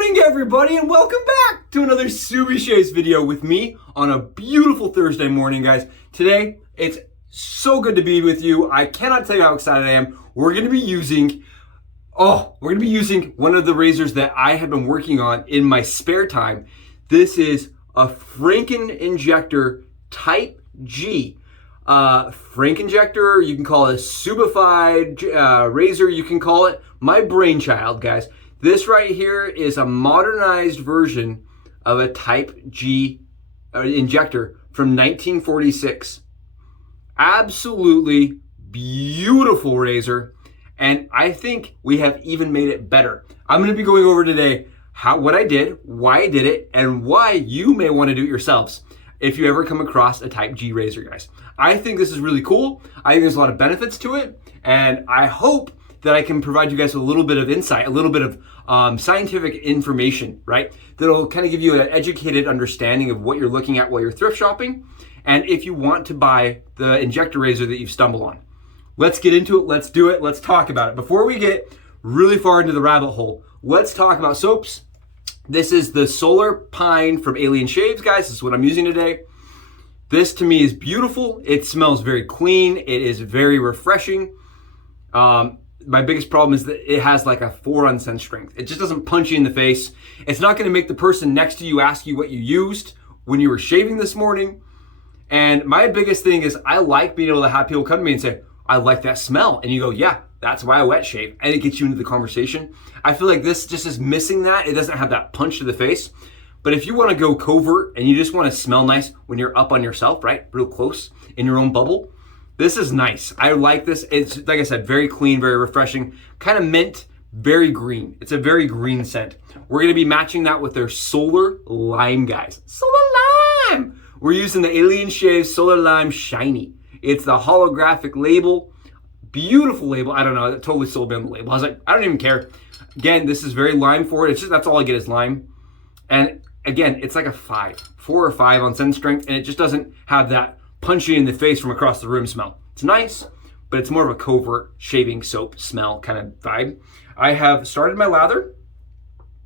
morning, everybody, and welcome back to another SeaForth video with me on a beautiful Thursday morning, guys. Today, it's so good to be with you. I cannot tell you how excited I am. We're going to be using one of the razors that I have been working on in my spare time. This is a Franken-Injector Type G. Franken-Jector, you can call it a subified razor, you can call it my brainchild, guys. This right here is a modernized version of a Type G injector from 1946. Absolutely beautiful razor, and I think we have even made it better. I'm going to be going over today what I did, why I did it, and why you may want to do it yourselves if you ever come across a Type G razor, guys. I think this is really cool. I think there's a lot of benefits to it, and I hope that I can provide you guys a little bit of insight, a little bit of scientific information, right? That'll kind of give you an educated understanding of what you're looking at while you're thrift shopping, and if you want to buy the injector razor that you've stumbled on. Let's get into it, let's do it, let's talk about it. Before we get really far into the rabbit hole, let's talk about soaps. This is the Solar Pine from Alien.Shave, guys. This is what I'm using today. This to me is beautiful. It smells very clean. It is very refreshing. My biggest problem is that it has like a 4 on scent strength. It just doesn't punch you in the face. It's not going to make the person next to you ask you what you used when you were shaving this morning. And my biggest thing is I like being able to have people come to me and say, I like that smell. And you go, yeah, that's why I wet shave. And it gets you into the conversation. I feel like this just is missing that. It doesn't have that punch to the face. But if you want to go covert and you just want to smell nice when you're up on yourself, right? Real close in your own bubble. This is nice. I like this. It's, like I said, very clean, very refreshing, kind of mint, very green. It's a very green scent. We're going to be matching that with their Solar Lime, guys. Solar Lime! We're using the Alien.Shave Solar Lime Shiny. It's the holographic label. Beautiful label. I don't know. It totally sold me on the label. I was like, I don't even care. Again, this is very lime forward. It's just, that's all I get is lime. And again, it's like a 4 or 5 on scent strength, and it just doesn't have that punchy in the face from across the room smell. It's nice, but it's more of a covert shaving soap smell kind of vibe. I have started my lather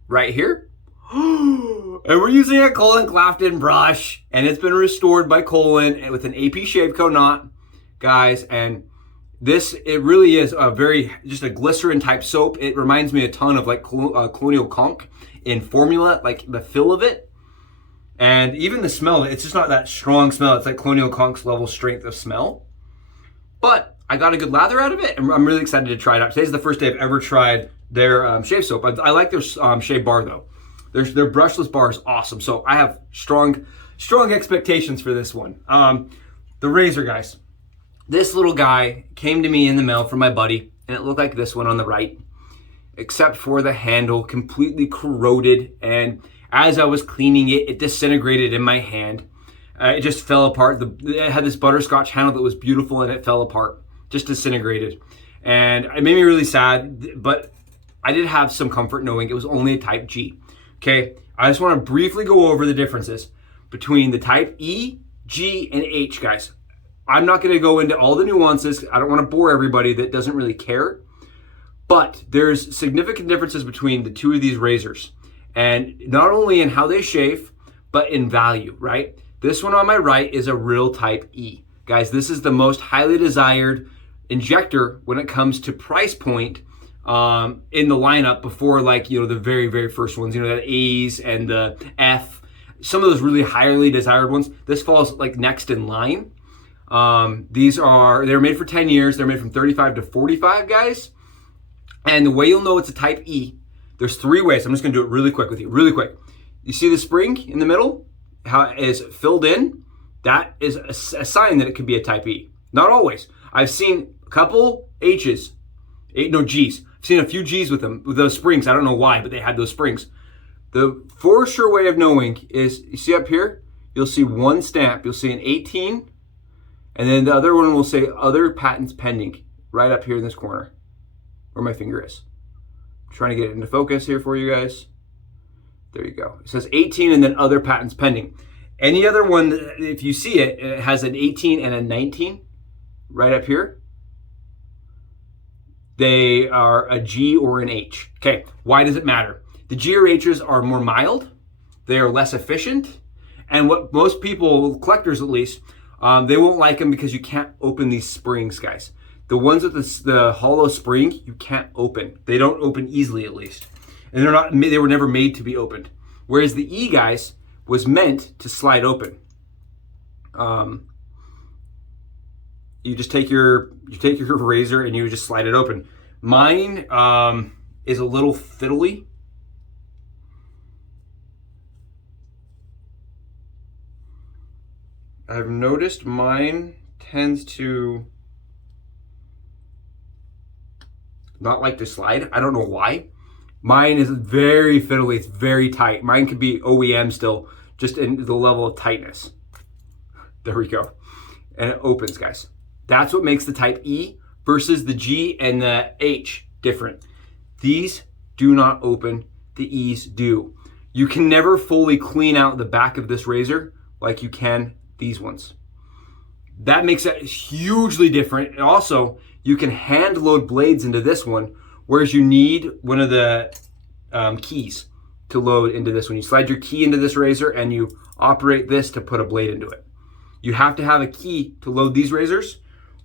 right here. And we're using a Col Conk brush, and it's been restored by Colin with an APShaveCo knot, guys. And this, it really is a just a glycerin type soap. It reminds me a ton of like Col Conk in formula, like the feel of it. And even the smell, it's just not that strong smell. It's like Col Conk's level strength of smell. But I got a good lather out of it, and I'm really excited to try it out. Today's the first day I've ever tried their shave soap. I like their shave bar though. Their brushless bar is awesome. So I have strong expectations for this one. The razor, guys. This little guy came to me in the mail from my buddy, and it looked like this one on the right, except for the handle, completely corroded. And as I was cleaning it, it disintegrated in my hand. It just fell apart. It had this butterscotch handle that was beautiful, and it fell apart, just disintegrated. And it made me really sad, but I did have some comfort knowing it was only a Type G. Okay, I just want to briefly go over the differences between the Type E, G, and H, guys. I'm not going to go into all the nuances. I don't want to bore everybody that doesn't really care. But there's significant differences between the two of these razors. And not only in how they shave, but in value, right? This one on my right is a real Type E. Guys, this is the most highly desired injector when it comes to price point in the lineup before, like, you know, the very, very first ones, you know, the A's and the F, some of those really highly desired ones. This falls like next in line. They're made for 10 years. They're made from 35 to 45, guys. And the way you'll know it's a Type E, there's 3 ways. I'm just gonna do it really quick with you, really quick. You see the spring in the middle, how it is filled in? That is a sign that it could be a Type E. Not always. I've seen a couple G's. I've seen a few G's with them, with those springs. I don't know why, but they had those springs. The for sure way of knowing is, you see up here, you'll see one stamp. You'll see an 18, and then the other one will say other patents pending, right up here in this corner, where my finger is. I'm trying to get it into focus here for you guys. There you go. It says 18 and then other patents pending. Any other one, if you see it, it has an 18 and a 19 right up here. They are a G or an H. Okay, why does it matter? The GRHs are more mild, they are less efficient, and what most people, collectors at least, they won't like them because you can't open these springs, guys. The ones with the hollow spring, you can't open. They don't open easily, at least. And they were never made to be opened. Whereas the E, guys, was meant to slide open. You just take your razor and you just slide it open. Mine is a little fiddly. I've noticed mine tends to not like to slide. I don't know why. Mine is very fiddly, it's very tight. Mine could be OEM still, just in the level of tightness. There we go. And it opens, guys. That's what makes the type E versus the G and the H different. These do not open, the E's do. You can never fully clean out the back of this razor like you can these ones. That makes it hugely different. And also, you can hand load blades into this one, whereas you need one of the keys to load into this one. You slide your key into this razor and you operate this to put a blade into it. You have to have a key to load these razors,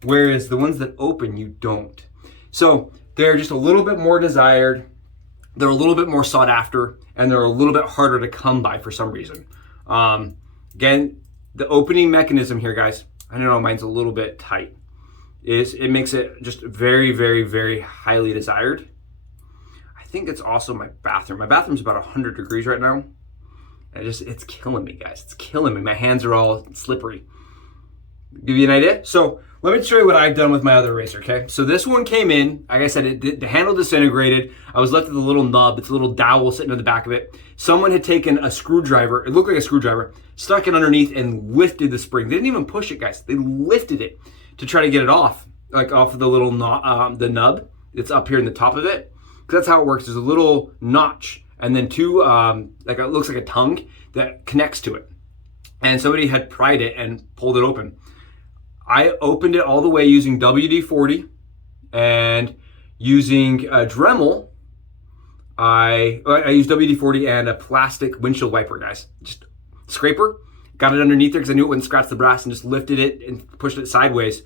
whereas the ones that open, you don't. So they're just a little bit more desired, they're a little bit more sought after, and they're a little bit harder to come by for some reason. Again, the opening mechanism here, guys, I don't know, mine's a little bit tight. It makes it just very, very, very highly desired. I think it's also my bathroom. My bathroom's about 100 degrees right now. It's killing me, guys. It's killing me. My hands are all slippery. Give you an idea? So let me show you what I've done with my other razor, okay? So this one came in, like I said, the handle disintegrated. I was left with a little nub. It's a little dowel sitting at the back of it. Someone had taken a screwdriver, it looked like a screwdriver, stuck it underneath and lifted the spring. They didn't even push it, guys. They lifted it to try to get it off, like off of the little the nub that's up here in the top of it. Because that's how it works. There's a little notch and then two, like it looks like a tongue that connects to it. And somebody had pried it and pulled it open. I opened it all the way using WD-40 and using a Dremel. I used WD-40 and a plastic windshield wiper, guys. Just scraper, got it underneath there because I knew it wouldn't scratch the brass, and just lifted it and pushed it sideways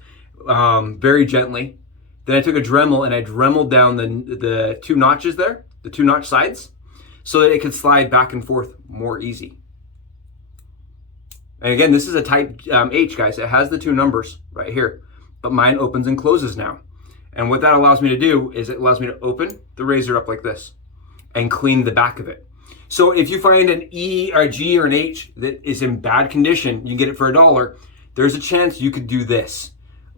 very gently. Then I took a Dremel and I Dremeled down the two notches there, the two notch sides, so that it could slide back and forth more easy. And again, this is a type H, guys. It has the two numbers right here, but mine opens and closes now. And what that allows me to do is it allows me to open the razor up like this and clean the back of it. So if you find an E or a G or an H that is in bad condition, you can get it for $1. There's a chance you could do this,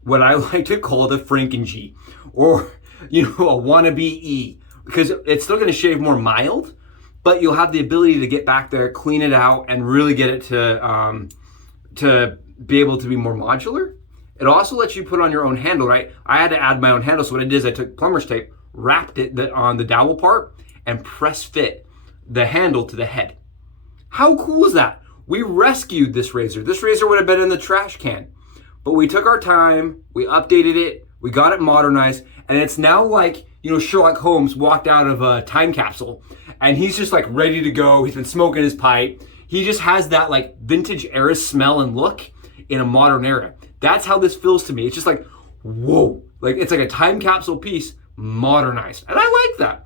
what I like to call the Franken-G, or a wannabe E, because it's still going to shave more mild, but you'll have the ability to get back there, clean it out, and really get it to be able to be more modular. It also lets you put on your own handle, right? I had to add my own handle, so what I did is I took plumber's tape, wrapped it on the dowel part, and press fit the handle to the head. How cool is that? We rescued this razor. This razor would have been in the trash can, but we took our time, we updated it, we got it modernized, and it's now like, Sherlock Holmes walked out of a time capsule and he's just like ready to go. He's been smoking his pipe. He just has that like vintage era smell and look in a modern era. That's how this feels to me. It's just like, whoa, like it's like a time capsule piece modernized. And I like that.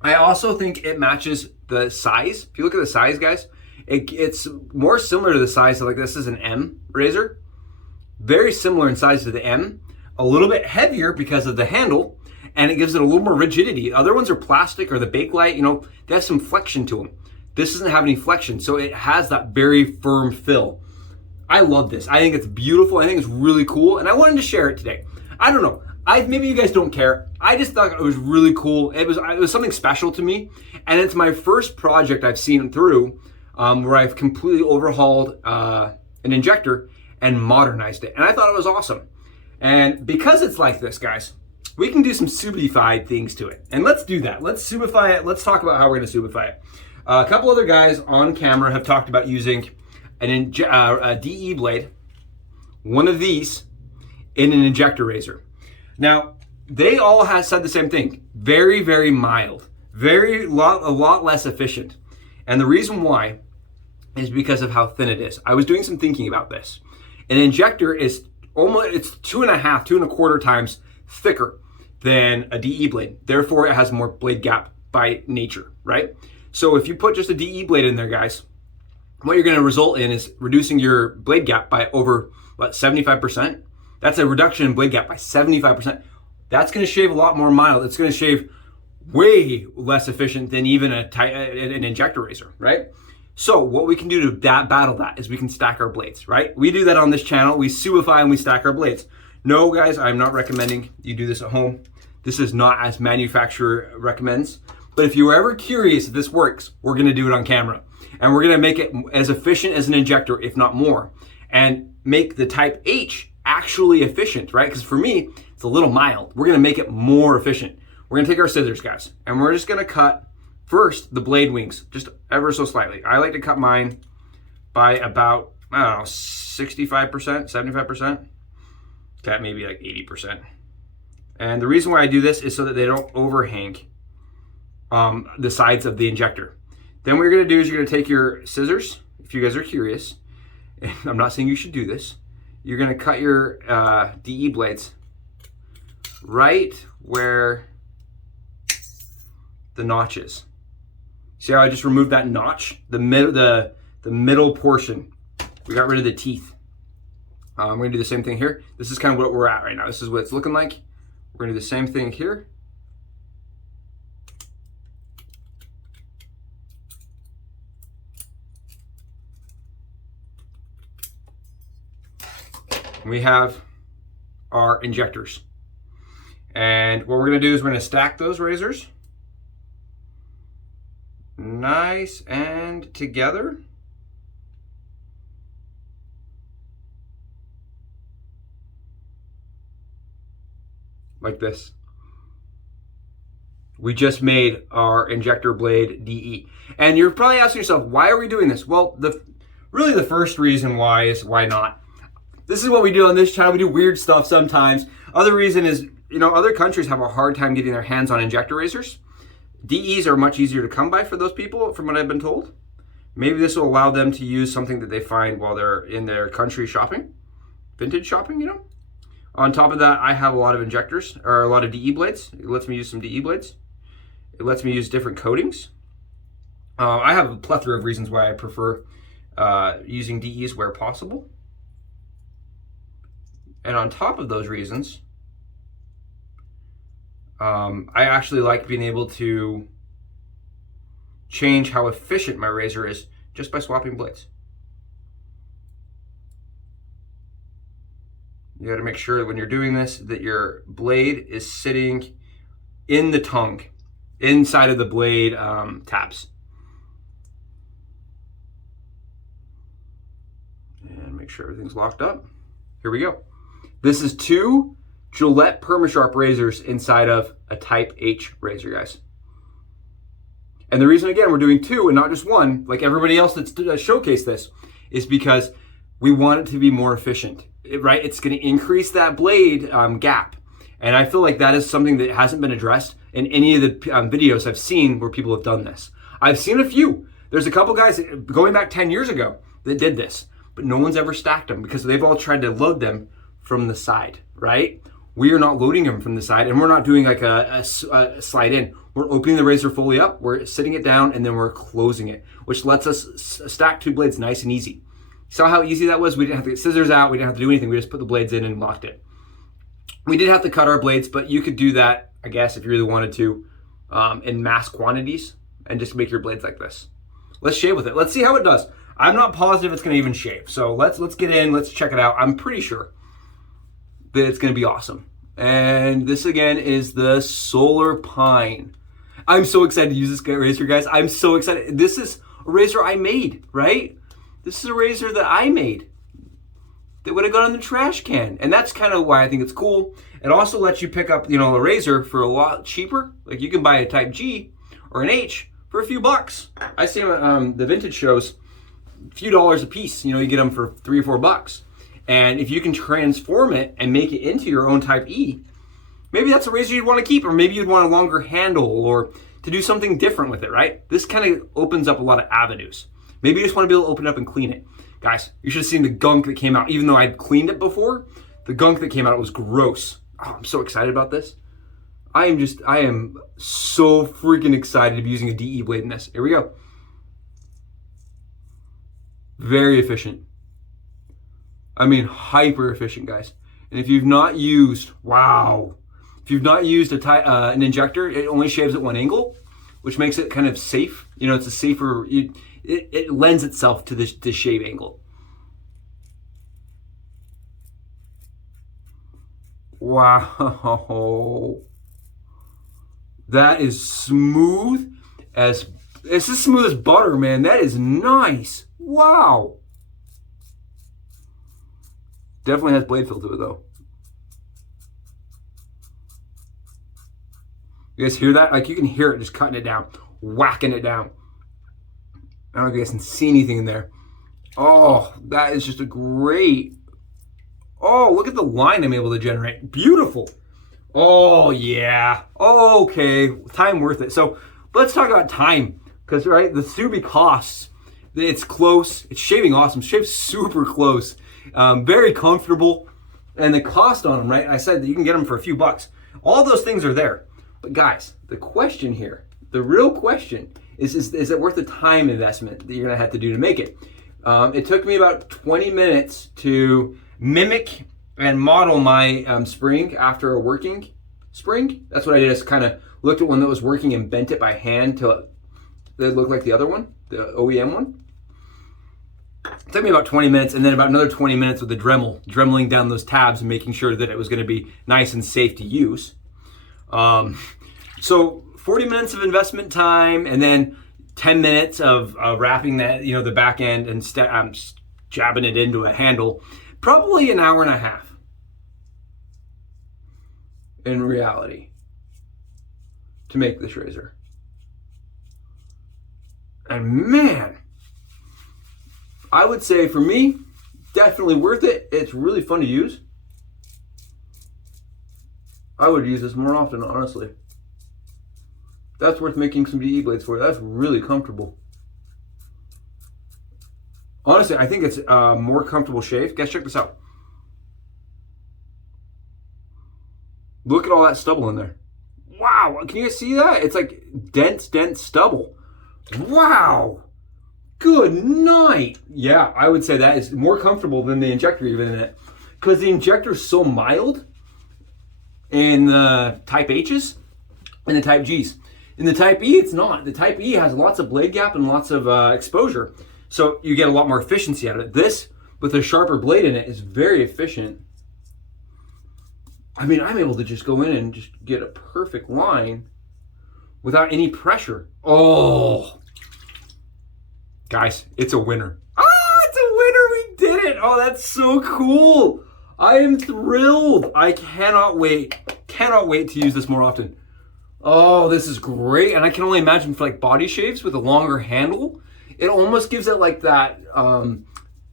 I also think it matches the size. If you look at the size, guys, it's more similar to the size of, like, this is an M razor. Very similar in size to the M. A little bit heavier because of the handle, and it gives it a little more rigidity. Other ones are plastic or the Bakelite, they have some flexion to them. This doesn't have any flexion, so it has that very firm fill. I love this. I think it's beautiful. I think it's really cool, and I wanted to share it today. I don't know. Maybe you guys don't care. I just thought it was really cool. It was something special to me, and it's my first project I've seen through where I've completely overhauled an injector and modernized it, and I thought it was awesome. And because it's like this, guys, we can do some subified things to it. And let's do that. Let's subify it. Let's talk about how we're going to subify it. A couple other guys on camera have talked about using a DE blade, one of these, in an injector razor. Now, they all have said the same thing. Very, very mild. a lot less efficient. And the reason why is because of how thin it is. I was doing some thinking about this. An injector is it's 2.25 times thicker than a DE blade. Therefore, it has more blade gap by nature, right? So if you put just a DE blade in there, guys, what you're going to result in is reducing your blade gap by over, 75%? That's a reduction in blade gap by 75%. That's going to shave a lot more mild. It's going to shave way less efficient than even an injector razor, right? So what we can do to battle that is we can stack our blades, right? We do that on this channel. We suify and we stack our blades. No, guys, I'm not recommending you do this at home. This is not as manufacturer recommends. But if you're ever curious if this works, we're going to do it on camera. And we're going to make it as efficient as an injector, if not more. And make the type H actually efficient, right? Because for me, it's a little mild. We're going to make it more efficient. We're going to take our scissors, guys, and we're just going to cut first the blade wings, just ever so slightly. I like to cut mine by about, 65%, 75%. Okay, maybe like 80%. And the reason why I do this is so that they don't overhang the sides of the injector. Then what you're going to do is you're going to take your scissors, if you guys are curious, and I'm not saying you should do this, you're going to cut your DE blades right where the notch is. See how I just removed that notch? The middle portion. We got rid of the teeth. We're going to do the same thing here. This is kind of what we're at right now. This is what it's looking like. We're going to do the same thing here. We have our injectors. And what we're going to do is we're going to stack those razors nice and together. Like this. We just made our injector blade DE. And you're probably asking yourself, why are we doing this? Well, really the first reason why is why not? This is what we do on this channel. We do weird stuff sometimes. Other reason is, other countries have a hard time getting their hands on injector razors. DEs are much easier to come by for those people, from what I've been told. Maybe this will allow them to use something that they find while they're in their country shopping, vintage shopping, On top of that, I have a lot of injectors, or a lot of DE blades. It lets me use some DE blades. It lets me use different coatings. I have a plethora of reasons why I prefer using DEs where possible. And on top of those reasons, I actually like being able to change how efficient my razor is just by swapping blades. You got to make sure that when you're doing this, that your blade is sitting in the tongue, inside of the blade tabs. And make sure everything's locked up. Here we go. This is 2 Gillette PermaSharp razors inside of a Type H razor, guys. And the reason, again, we're doing 2 and not just 1, like everybody else that's showcased this, is because we want it to be more efficient, right? It's going to increase that blade gap. And I feel like that is something that hasn't been addressed in any of the videos I've seen where people have done this. I've seen a few. There's a couple guys going back 10 years ago that did this, but no one's ever stacked them because they've all tried to load them from the side, right? We are not loading them from the side, and we're not doing like a slide in. We're opening the razor fully up, we're sitting it down, and then we're closing it, which lets us stack 2 blades nice and easy. Saw how easy that was? We didn't have to get scissors out, we didn't have to do anything, we just put the blades in and locked it. We did have to cut our blades, but you could do that, I guess, if you really wanted to, in mass quantities, and just make your blades like this. Let's shave with it. Let's see how it does. I'm not positive it's gonna even shave, so let's get in, let's check it out. I'm pretty sure that it's gonna be awesome. And this again is the Solar Pine. I'm so excited to use this razor, guys. I'm so excited. This is a razor I made, right? This is a razor that I made that would have gone in the trash can. And that's kind of why I think it's cool. It also lets you pick up, a razor for a lot cheaper. Like you can buy a Type G or an H for a few bucks. I see them the vintage shows, a few dollars a piece. You get them for $3 or $4. And if you can transform it and make it into your own Type E, maybe that's a razor you'd want to keep, or maybe you'd want a longer handle, or to do something different with it, right? This kind of opens up a lot of avenues. Maybe you just want to be able to open it up and clean it. Guys, you should have seen the gunk that came out. Even though I'd cleaned it before, the gunk that came out was gross. Oh, I'm so excited about this. I am so freaking excited to be using a DE blade in this. Here we go. Very efficient. I mean, hyper efficient, guys. And if you've not used, wow. If you've not used an injector, it only shaves at one angle, which makes it kind of safe. You know, it's a safer, it lends itself to the shave angle. Wow. That is smooth as, it's as smooth as butter, man. That is nice. Wow. Definitely has blade feel to it though. You guys hear that? Like you can hear it just cutting it down, whacking it down. I don't know if you guys can see anything in there. Oh, that is just a great, oh, look at the line I'm able to generate. Beautiful. Oh yeah, okay, time worth it. So let's talk about time, because right, the Subi costs, it's close, it's shaving awesome, shaves super close, very comfortable, and the cost on them, right, I said that you can get them for a few bucks. All those things are there. But guys, the question here, the real question is it worth the time investment that you're gonna have to do to make it? It took me about 20 minutes to mimic and model my spring after a working spring. That's what I did, is kind of looked at one that was working and bent it by hand till it looked like the other one, the OEM one. It took me about 20 minutes, and then about another 20 minutes with the Dremel, dremeling down those tabs and making sure that it was gonna be nice and safe to use. So 40 minutes of investment time, and then 10 minutes of wrapping that, you know, the back end and jabbing it into a handle. Probably an hour and a half in reality to make this razor. And man, I would say for me, definitely worth it. It's really fun to use. I would use this more often, honestly. That's worth making some DE blades for. That's really comfortable. Honestly, I think it's a more comfortable shave. Guys, check this out. Look at all that stubble in there. Wow, can you guys see that? It's like dense stubble. Wow, good night. Yeah, I would say that is more comfortable than the injector even in it. Because the injector is so mild in the Type H's and the Type G's. In the Type E, it's not. The Type E has lots of blade gap and lots of exposure. So you get a lot more efficiency out of it. This, with a sharper blade in it, is very efficient. I mean, I'm able to just go in and just get a perfect line without any pressure. Oh, guys, it's a winner. Ah, it's a winner, we did it. Oh, that's so cool. I am thrilled. I cannot wait to use this more often. Oh, this is great. And I can only imagine for like body shaves with a longer handle, it almost gives it like that,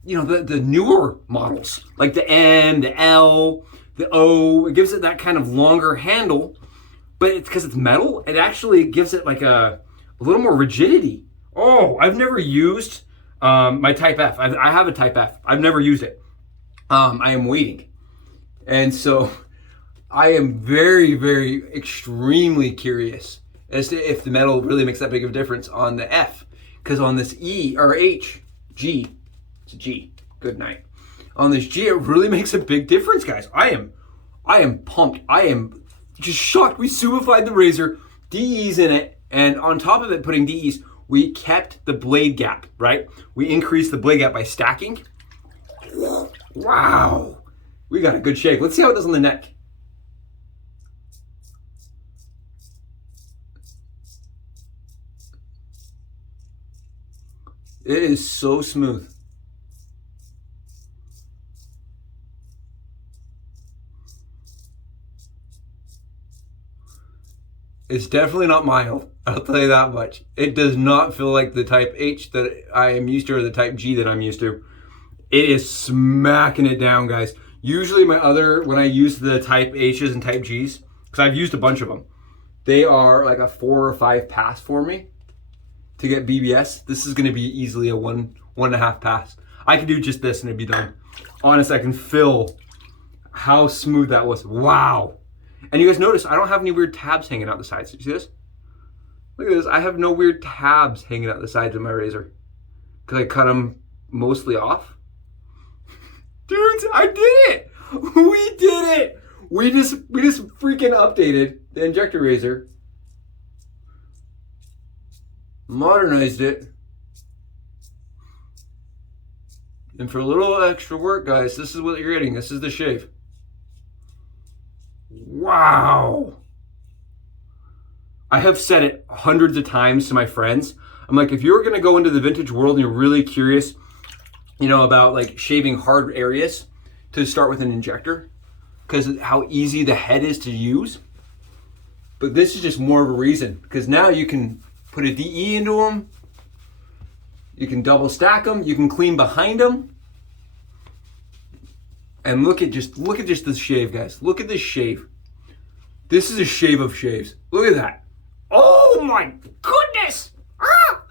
you know, the newer models, like the M, the L, the O, it gives it that kind of longer handle, but it's because it's metal, it actually gives it like a little more rigidity. Oh, I've never used my Type F. I have a Type F. I've never used it. I am waiting. And so I am very, very extremely curious as to if the metal really makes that big of a difference on the F. Because on this E or H, G, it's a G, good night. On this G, it really makes a big difference, guys. I am pumped. I am just shocked. We subified the razor, DEs in it, and on top of it putting DEs, we kept the blade gap, right? We increased the blade gap by stacking. Wow. We got a good shave. Let's see how it does on the neck. It is so smooth. It's definitely not mild, I'll tell you that much. It does not feel like the Type H that I am used to or the Type G that I'm used to. It is smacking it down, guys. Usually when I use the Type H's and Type G's, because I've used a bunch of them, They are like a 4 or 5 pass for me to get BBS. This is gonna be easily a 1.5 pass. I can do just this and it'd be done. Honestly, I can feel how smooth that was. Wow. And you guys notice I don't have any weird tabs hanging out the sides. You see this? Look at this. I have no weird tabs hanging out the sides of my razor because I cut them mostly off. Dudes, I did it. We did it. We just freaking updated the injector razor, modernized it, and for a little extra work, guys, this is what you're getting. This is the shave. Wow. I have said it hundreds of times to my friends. I'm like, if you're gonna go into the vintage world and you're really curious, you know, about like shaving hard areas, to start with an injector, because how easy the head is to use. But this is just more of a reason, because now you can put a DE into them, you can double stack them, you can clean behind them. And look at just this shave, guys. Look at this shave. This is a shave of shaves. Look at that. Oh my goodness! Ah!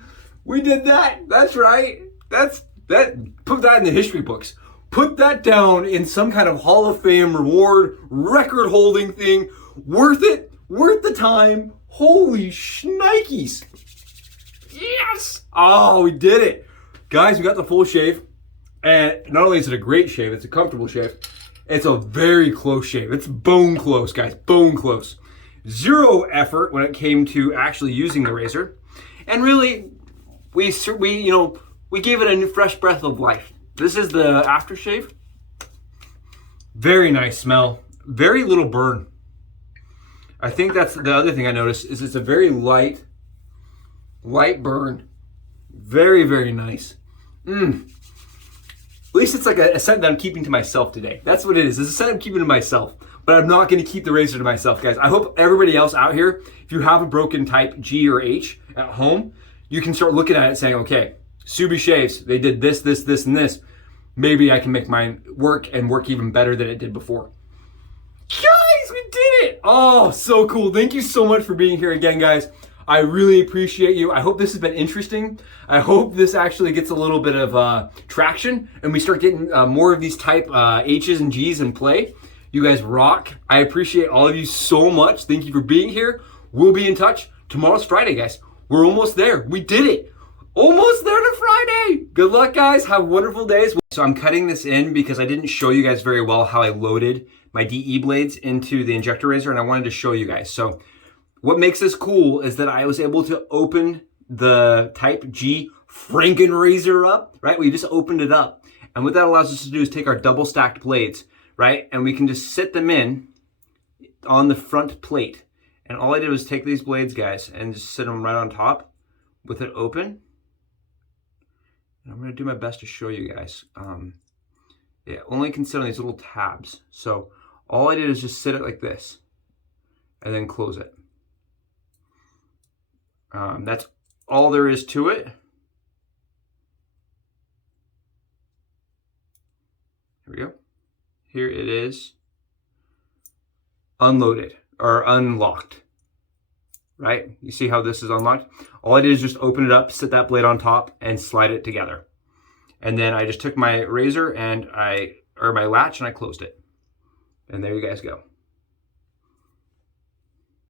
We did that. That's right. Put that in the history books. Put that down in some kind of Hall of Fame reward, record holding thing. Worth it. Worth the time. Holy shnikes. Yes! Oh, we did it. Guys, we got the full shave. And not only is it a great shave, it's a comfortable shave. It's a very close shave. It's bone close, guys. Bone close. Zero effort when it came to actually using the razor. And really, we gave it a new fresh breath of life. This is the aftershave. Very nice smell. Very little burn. I think that's the other thing I noticed is it's a very light burn. Very, very nice. At least it's like a scent that I'm keeping to myself today. That's what it is. It's a scent I'm keeping to myself. But I'm not going to keep the razor to myself, guys. I hope everybody else out here, if you have a broken type G or H at home, you can start looking at it and saying, okay, Subi Shaves, they did this, this, this, and this. Maybe I can make mine work and work even better than it did before. Guys, we did it! Oh, so cool. Thank you so much for being here again, guys. I really appreciate you. I hope this has been interesting. I hope this actually gets a little bit of traction and we start getting more of these type H's and G's in play. You guys rock. I appreciate all of you so much. Thank you for being here. We'll be in touch. Tomorrow's Friday, guys. We're almost there. We did it. Almost there to Friday. Good luck, guys. Have wonderful days. So I'm cutting this in because I didn't show you guys very well how I loaded my DE blades into the injector razor, and I wanted to show you guys. So what makes this cool is that I was able to open the Type G Franken razor up, right? We just opened it up. And what that allows us to do is take our double stacked blades, right? And we can just sit them in on the front plate. And all I did was take these blades, guys, and just sit them right on top with it open. And I'm gonna do my best to show you guys. Yeah, only can sit on these little tabs. So all I did is just sit it like this and then close it. That's all there is to it. Here we go. Here it is unloaded or unlocked, right? You see how this is unlocked? All I did is just open it up, sit that blade on top and slide it together. And then I just took my razor and my latch and I closed it. And there you guys go.